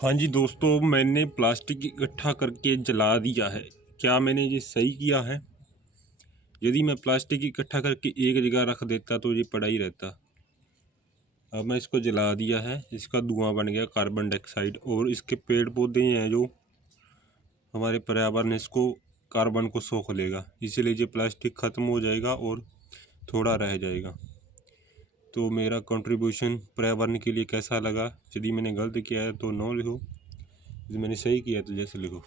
हाँ जी दोस्तों, मैंने प्लास्टिक इकट्ठा करके जला दिया है। क्या मैंने ये सही किया है? यदि मैं प्लास्टिक इकट्ठा करके एक जगह रख देता तो ये पड़ा ही रहता। अब मैं इसको जला दिया है, इसका धुआं बन गया कार्बन डाइऑक्साइड, और इसके पेड़ पौधे हैं जो हमारे पर्यावरण इसको कार्बन को सोख लेगा, इसीलिए ये प्लास्टिक ख़त्म हो जाएगा और थोड़ा रह जाएगा। तो मेरा कंट्रीब्यूशन पर्यावरण के लिए कैसा लगा? यदि मैंने गलत किया है तो नो लिखो, यदि मैंने सही किया है तो जैसे लिखो।